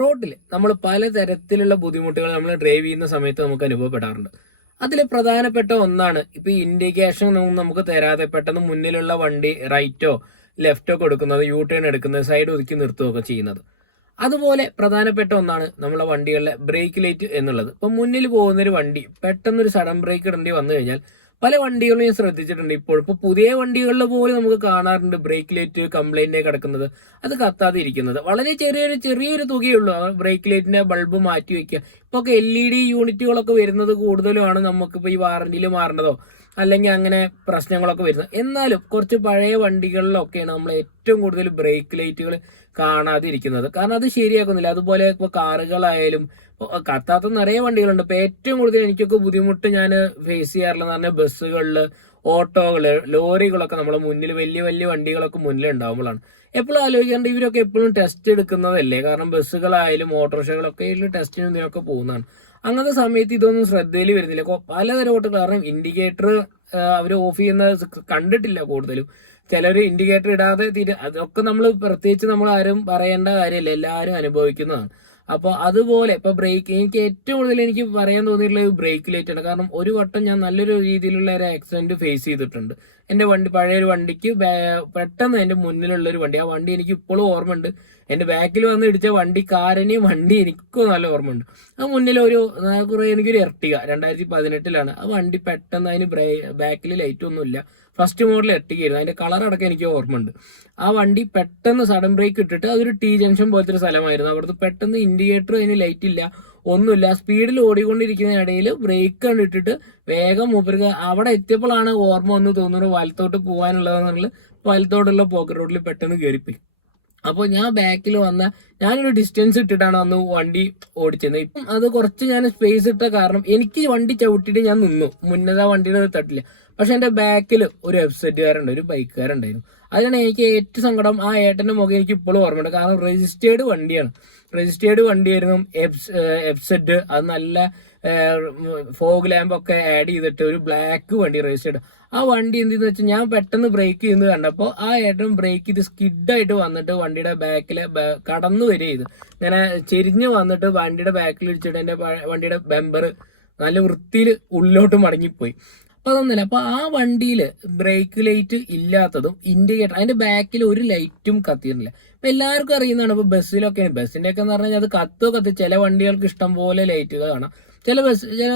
റോഡിൽ നമ്മൾ പലതരത്തിലുള്ള ബുദ്ധിമുട്ടുകൾ നമ്മൾ ഡ്രൈവ് ചെയ്യുന്ന സമയത്ത് നമുക്ക് അനുഭവപ്പെടാറുണ്ട്. അതിൽ പ്രധാനപ്പെട്ട ഒന്നാണ് ഇപ്പൊ ഇൻഡിക്കേഷൻ നമുക്ക് തരാതെ പെട്ടെന്ന് മുന്നിലുള്ള വണ്ടി റൈറ്റോ ലെഫ്റ്റോ കൊടുക്കുന്നത് യൂ ടേൺ എടുക്കുന്നത് സൈഡ് ഒതുക്കി നിർത്തുകയൊക്കെ ചെയ്യുന്നത്. അതുപോലെ പ്രധാനപ്പെട്ട ഒന്നാണ് നമ്മളെ വണ്ടികളിലെ ബ്രേക്ക് ലൈറ്റ് എന്നുള്ളത്. ഇപ്പൊ മുന്നിൽ പോകുന്ന ഒരു വണ്ടി പെട്ടെന്ന് ഒരു സഡൻ ബ്രേക്ക് ഇടേണ്ടി വന്നു കഴിഞ്ഞാൽ പല വണ്ടികളും ഞാൻ ശ്രദ്ധിച്ചിട്ടുണ്ട്. ഇപ്പോൾ ഇപ്പൊ പുതിയ വണ്ടികളിൽ പോലും നമുക്ക് കാണാറുണ്ട് ബ്രേക്ക് ലൈറ്റ് കംപ്ലൈന്റ് കിടക്കുന്നത്. അത് കത്താതെ ഇരിക്കുന്നത് വളരെ ചെറിയൊരു ചെറിയൊരു തുകയുള്ളൂ. ബ്രേക്ക് ലൈറ്റിന്റെ ബൾബ് മാറ്റി വെക്കുക. ഇപ്പൊ ഒക്കെ എൽ ഇ ഡി യൂണിറ്റുകളൊക്കെ വരുന്നത് കൂടുതലുമാണ് നമുക്കിപ്പോ ഈ വാറണ്ടിയിൽ മാറണതോ അല്ലെങ്കിൽ അങ്ങനെ പ്രശ്നങ്ങളൊക്കെ വരുന്നത്. എന്നാലും കുറച്ച് പഴയ വണ്ടികളിലൊക്കെയാണ് നമ്മൾ ഏറ്റവും കൂടുതൽ ബ്രേക്ക് ലൈറ്റുകൾ കാണാതിരിക്കുന്നത്. കാരണം അത് ശരിയാക്കുന്നില്ല. അതുപോലെ ഇപ്പോൾ കാറുകളായാലും കത്താത്ത നിറയെ വണ്ടികളുണ്ട്. ഇപ്പോൾ ഏറ്റവും കൂടുതൽ എനിക്കൊക്കെ ബുദ്ധിമുട്ട് ഞാൻ ഫേസ് ചെയ്യാറില്ലെന്ന് പറഞ്ഞാൽ ബസ്സുകളിൽ ഓട്ടോകൾ ലോറികളൊക്കെ നമ്മളെ മുന്നിൽ വലിയ വലിയ വണ്ടികളൊക്കെ മുന്നിൽ ഉണ്ടാവുമ്പോഴാണ്. എപ്പോഴും ആലോചിക്കാണ്ട് ഇവരൊക്കെ എപ്പോഴും ടെസ്റ്റ് എടുക്കുന്നതല്ലേ? കാരണം ബസ്സുകളായാലും ഓട്ടോറിക്ഷകളൊക്കെ ഇതിൽ ടെസ്റ്റിനും പോകുന്നതാണ്. അങ്ങനത്തെ സമയത്ത് ഇതൊന്നും ശ്രദ്ധയിൽ വരുന്നില്ല. പലതരം ഓട്ടം. കാരണം ഇൻഡിക്കേറ്റർ അവർ ഓഫ് ചെയ്യുന്ന കണ്ടിട്ടില്ല കൂടുതലും. ചിലർ ഇൻഡിക്കേറ്റർ ഇടാതെ തിരി അതൊക്കെ നമ്മൾ പ്രത്യേകിച്ച് നമ്മൾ ആരും പറയേണ്ട കാര്യമില്ല എല്ലാവരും അനുഭവിക്കുന്നതാണ്. അപ്പോൾ അതുപോലെ ഇപ്പോൾ ബ്രേക്ക് എനിക്ക് ഏറ്റവും കൂടുതൽ എനിക്ക് പറയാൻ തോന്നിയിട്ടുള്ളത് ബ്രേക്ക് ലേറ്റാണ്. കാരണം ഒരു വട്ടം ഞാൻ നല്ലൊരു രീതിയിലുള്ള ഒരു ആക്സിഡന്റ് ഫേസ് ചെയ്തിട്ടുണ്ട്. എന്റെ വണ്ടി പഴയ ഒരു വണ്ടിക്ക് പെട്ടെന്ന് എന്റെ മുന്നിലുള്ള ഒരു വണ്ടി. ആ വണ്ടി എനിക്ക് ഇപ്പോഴും ഓർമ്മയുണ്ട്. എന്റെ ബാക്കിൽ വന്ന് ഇടിച്ച വണ്ടിക്കാരനെയും വണ്ടി എനിക്കും നല്ല ഓർമ്മയുണ്ട്. ആ മുന്നിൽ ഒരു കുറേ എനിക്കൊരു എർട്ടിക രണ്ടായിരത്തി പതിനെട്ടിലാണ് ആ വണ്ടി പെട്ടെന്ന് അതിന് ബ്രേ ബാക്കിൽ ലൈറ്റ് ഒന്നുമില്ല ഫസ്റ്റ് മോഡൽ എർട്ടികയായിരുന്നു അതിന്റെ കളർ അടക്കം എനിക്ക് ഓർമ്മയുണ്ട്. ആ വണ്ടി പെട്ടെന്ന് സഡൻ ബ്രേക്ക് ഇട്ടിട്ട് അതൊരു ടീ ജംഗ്ഷൻ പോലത്തെ ഒരു സ്ഥലമായിരുന്നു. അവിടുത്തെ പെട്ടെന്ന് ഇൻഡിക്കേറ്റർ അതിന് ലൈറ്റ് ഇല്ല. ഒന്നുമില്ല. സ്പീഡിൽ ഓടിക്കൊണ്ടിരിക്കുന്ന ഇടയിൽ ബ്രേക്ക് കണ്ടിട്ടിട്ട് വേഗം മൂപ്പർക്ക് അവിടെ എത്തിയപ്പോഴാണ് ഓർമ്മ വന്ന് തോന്നുന്നത് വലത്തോട്ട് പോകാനുള്ളതെന്നുള്ളത് വലത്തോട്ടുള്ള പോക്കറ്റ് റോഡിൽ പെട്ടെന്ന് കയറിപ്പോയി അപ്പോൾ ഞാൻ ബാക്കിൽ വന്ന ഞാനൊരു ഡിസ്റ്റൻസ് ഇട്ടിട്ടാണ് അന്ന് വണ്ടി ഓടിച്ചത്. ഇപ്പം അത് കുറച്ച് ഞാൻ സ്പേസ് ഇട്ട കാരണം എനിക്ക് വണ്ടി ചവിട്ടിയിട്ട് ഞാൻ നിന്നു. മുന്നേ ആ വണ്ടിയുടെ തട്ടില്ല പക്ഷെ എന്റെ ബാക്കിൽ ഒരു വെബ്സൈറ്റുകാരുണ്ട് ഒരു ബൈക്കുകാരുണ്ടായിരുന്നു അതിനാണ് എനിക്ക് ഏറ്റവും സങ്കടം. ആ ഏട്ടന്റെ മുഖം എനിക്ക് ഇപ്പോഴും ഓർമ്മയുണ്ട്. കാരണം രജിസ്റ്റേർഡ് വണ്ടിയാണ്. രജിസ്റ്റേർഡ് വണ്ടിയായിരുന്നു എബ്സെറ്റ് അത് നല്ല ഫോഗ് ലാമ്പ് ഒക്കെ ആഡ് ചെയ്തിട്ട് ഒരു ബ്ലാക്ക് വണ്ടി രജിസ്റ്റേർഡ് ആ വണ്ടി എന്തെന്ന് വെച്ചാൽ ഞാൻ പെട്ടെന്ന് ബ്രേക്ക് ചെയ്യുന്നത് കണ്ടപ്പോൾ ആ ഏട്ടൻ ബ്രേക്ക് ചെയ്ത് സ്കിഡായിട്ട് വന്നിട്ട് വണ്ടിയുടെ ബാക്കിലെ കടന്നു വരെ ചെയ്തു ഇങ്ങനെ ചെരിഞ്ഞ് വന്നിട്ട് വണ്ടിയുടെ ബാക്കിൽ ഇടിച്ചിട്ട് എന്റെ വണ്ടിയുടെ ബെമ്പർ നല്ല വൃത്തിയിൽ ഉള്ളിലോട്ട് മടങ്ങിപ്പോയി. അപ്പൊ അതൊന്നുമില്ല അപ്പൊ ആ വണ്ടിയിൽ ബ്രേക്ക് ലൈറ്റ് ഇല്ലാത്തതും ഇൻഡിക്കേറ്റർ അതിന്റെ ബാക്കിൽ ഒരു ലൈറ്റും കത്തിയിരുന്നില്ല. ഇപ്പൊ എല്ലാവർക്കും അറിയുന്നതാണ് ഇപ്പൊ ബസ്സിലൊക്കെ ബസ്സിന്റെ ഒക്കെ എന്ന് അത് കത്തോ കത്തി ചില വണ്ടികൾക്ക് ഇഷ്ടം പോലെ ലൈറ്റുകൾ കാണാം. ചില ബസ് ചില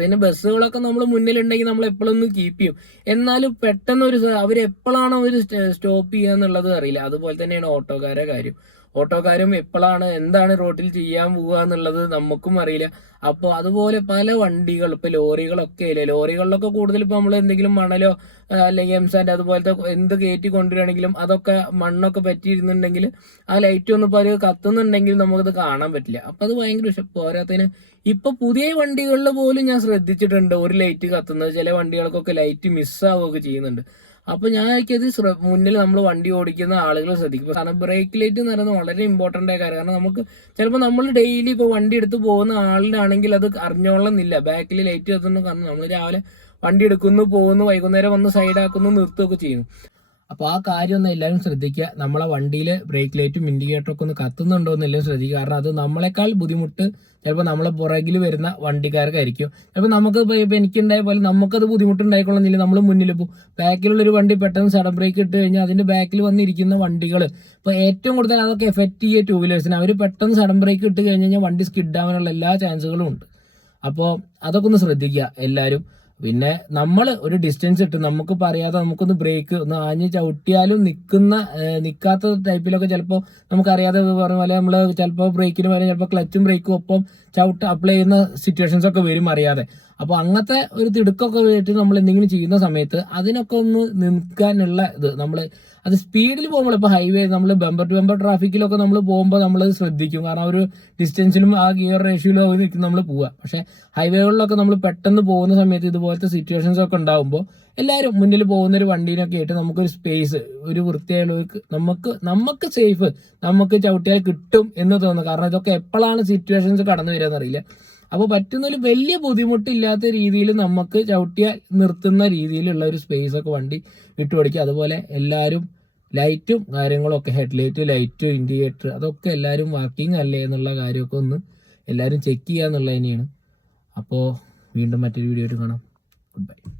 പിന്നെ ബസ്സുകളൊക്കെ നമ്മൾ മുന്നിലുണ്ടെങ്കിൽ നമ്മൾ എപ്പോഴൊന്നും കീപ്പ് ചെയ്യും. എന്നാലും പെട്ടെന്ന് ഒരു അവർ എപ്പോഴാണോ ഒരു സ്റ്റോപ്പ് ചെയ്യുക എന്നുള്ളത് അറിയില്ല. അതുപോലെ തന്നെയാണ് ഓട്ടോക്കാരെ കാര്യം. ഓട്ടോക്കാരും എപ്പോഴാണ് എന്താണ് റോട്ടിൽ ചെയ്യാൻ പോവുക എന്നുള്ളത് നമുക്കും അറിയില്ല. അപ്പോൾ അതുപോലെ പല വണ്ടികൾ ഇപ്പൊ ലോറികളൊക്കെ ഇല്ലേ? ലോറികളിലൊക്കെ കൂടുതൽ ഇപ്പൊ നമ്മൾ എന്തെങ്കിലും മണലോ അല്ലെങ്കിൽ എംസാൻഡ് അതുപോലത്തെ എന്ത് കയറ്റി കൊണ്ടുവരികയാണെങ്കിലും അതൊക്കെ മണ്ണൊക്കെ പറ്റിയിരുന്നുണ്ടെങ്കിൽ ആ ലൈറ്റ് ഒന്നും ഇപ്പോൾ അത് കത്തുന്നുണ്ടെങ്കിൽ നമുക്കത് കാണാൻ പറ്റില്ല. അപ്പൊ അത് ഭയങ്കര വിഷയം പോരാത്തതിന് ഇപ്പൊ പുതിയ വണ്ടികളിൽ പോലും ഞാൻ ശ്രദ്ധിച്ചിട്ടുണ്ട് ഒരു ലൈറ്റ് കത്തുന്നത്. ചില വണ്ടികൾക്കൊക്കെ ലൈറ്റ് മിസ്സാവുകയൊക്കെ ചെയ്യുന്നുണ്ട്. അപ്പൊ ഞാൻ എനിക്കത് മുന്നിൽ നമ്മൾ വണ്ടി ഓടിക്കുന്ന ആളുകൾ ശ്രദ്ധിക്കും. കാരണം ബ്രേക്ക് ലൈറ്റ് എന്ന് പറയുന്നത് വളരെ ഇമ്പോർട്ടന്റ് ആയ കാര്യം. കാരണം നമുക്ക് ചിലപ്പോൾ നമ്മൾ ഡെയിലി ഇപ്പോൾ വണ്ടി എടുത്ത് പോകുന്ന ആളിനാണെങ്കിൽ അത് അറിഞ്ഞോളന്നില്ല. ബാക്കിൽ ലൈറ്റ് എത്തുന്നു കാരണം നമ്മൾ രാവിലെ വണ്ടി എടുക്കുന്നു പോകുന്നു വൈകുന്നേരം വന്ന് സൈഡാക്കുന്നു നിർത്തുകയൊക്കെ ചെയ്യുന്നു. അപ്പോൾ ആ കാര്യം ഒന്ന് എല്ലാവരും ശ്രദ്ധിക്കുക. നമ്മളെ വണ്ടിയിൽ ബ്രേക്ക് ലൈറ്റും ഇൻഡിക്കേറ്ററും ഒക്കെ ഒന്ന് കത്തുന്നുണ്ടോ എന്ന് എല്ലാം ശ്രദ്ധിക്കുക. കാരണം അത് നമ്മളെക്കാൾ ബുദ്ധിമുട്ട് ചിലപ്പോൾ നമ്മളെ പുറകിൽ വരുന്ന വണ്ടിക്കാർക്കായിരിക്കും. ചിലപ്പോൾ നമുക്ക് ഇപ്പോൾ എനിക്കുണ്ടായ പോലെ നമുക്കത് ബുദ്ധിമുട്ടുണ്ടായിക്കൊള്ളുന്നില്ല നമ്മൾ മുന്നിൽ പോകും ബാക്കിലുള്ള ഒരു വണ്ടി പെട്ടെന്ന് സഡൻ ബ്രേക്ക് ഇട്ട് കഴിഞ്ഞാൽ അതിന്റെ ബാക്കിൽ വന്നിരിക്കുന്ന വണ്ടികൾ ഇപ്പോൾ ഏറ്റവും കൂടുതൽ അതൊക്കെ എഫക്റ്റ് ചെയ്യുക ടൂ വീലേഴ്സിന് അവർ പെട്ടെന്ന് സഡൻ ബ്രേക്ക് ഇട്ട് കഴിഞ്ഞ് കഴിഞ്ഞാൽ വണ്ടി സ്കിഡ് ആവാനുള്ള എല്ലാ ചാൻസുകളും ഉണ്ട്. അപ്പോൾ അതൊക്കെ ഒന്ന് ശ്രദ്ധിക്കുക എല്ലാവരും. പിന്നെ നമ്മൾ ഒരു ഡിസ്റ്റൻസ് ഇട്ട് നമുക്ക് പറയാതെ നമുക്കൊന്ന് ബ്രേക്ക് ഒന്ന് ആഞ്ഞ് ചവിട്ടിയാലും നിൽക്കുന്ന നിൽക്കാത്ത ടൈപ്പിലൊക്കെ ചിലപ്പോൾ നമുക്കറിയാതെ പറഞ്ഞ പോലെ നമ്മൾ ചിലപ്പോൾ ബ്രേക്കിന് പോലെ ചിലപ്പോൾ ക്ലച്ചും ബ്രേക്കും ഒപ്പം ചവിട്ട് അപ്ലൈ ചെയ്യുന്ന സിറ്റുവേഷൻസ് ഒക്കെ വരും അറിയാതെ. അപ്പോൾ അങ്ങനത്തെ ഒരു തിടുക്കൊക്കെ വെച്ചിട്ട് നമ്മൾ എന്തെങ്കിലും ചെയ്യുന്ന സമയത്ത് അതിനൊക്കെ ഒന്ന് നിൽക്കാനുള്ള ഇത്. നമ്മൾ അത് സ്പീഡിൽ പോകുമ്പോൾ ഇപ്പോൾ ഹൈവേ നമ്മൾ ബമ്പർ ടു ബമ്പർ ട്രാഫിക്കിലൊക്കെ നമ്മൾ പോകുമ്പോൾ നമ്മൾ ശ്രദ്ധിക്കും. കാരണം ഒരു ഡിസ്റ്റൻസിലും ആ ഗിയർ റേഷ്യോയിലും അവർ നിൽക്കും നമ്മൾ പോവുക. പക്ഷേ ഹൈവേകളിലൊക്കെ നമ്മൾ പെട്ടെന്ന് പോകുന്ന സമയത്ത് ഇതുപോലത്തെ സിറ്റുവേഷൻസ് ഒക്കെ ഉണ്ടാകുമ്പോൾ എല്ലാവരും മുന്നിൽ പോകുന്ന ഒരു വണ്ടീനൊക്കെ ആയിട്ട് നമുക്കൊരു സ്പേസ് ഒരു വൃത്തിയായുള്ള നമുക്ക് നമുക്ക് സേഫ് നമുക്ക് ചവിട്ടിയാൽ കിട്ടും എന്ന് തോന്നുന്നു. കാരണം ഇതൊക്കെ എപ്പോഴാണ് സിറ്റുവേഷൻസ് കടന്നു വരിക എന്നറിയില്ല. അപ്പോൾ പറ്റുന്നൊരു വലിയ ബുദ്ധിമുട്ടില്ലാത്ത രീതിയിൽ നമുക്ക് ചവിട്ടിയ നിർത്തുന്ന രീതിയിലുള്ള ഒരു സ്പേസ് ഒക്കെ വണ്ടി വിട്ടുപിടിക്കുക അതുപോലെ എല്ലാവരും ലൈറ്റും കാര്യങ്ങളൊക്കെ ഹെഡ്ലൈറ്റും ലൈറ്റും ഇൻഡിക്കേറ്റർ അതൊക്കെ എല്ലാവരും വർക്കിംഗ് അല്ലേ എന്നുള്ള കാര്യമൊക്കെ ഒന്ന് എല്ലാവരും ചെക്ക് ചെയ്യുക എന്നുള്ളത് തന്നെയാണ് അപ്പോൾ വീണ്ടും മറ്റൊരു വീഡിയോ ആയിട്ട് കാണാം. Good bye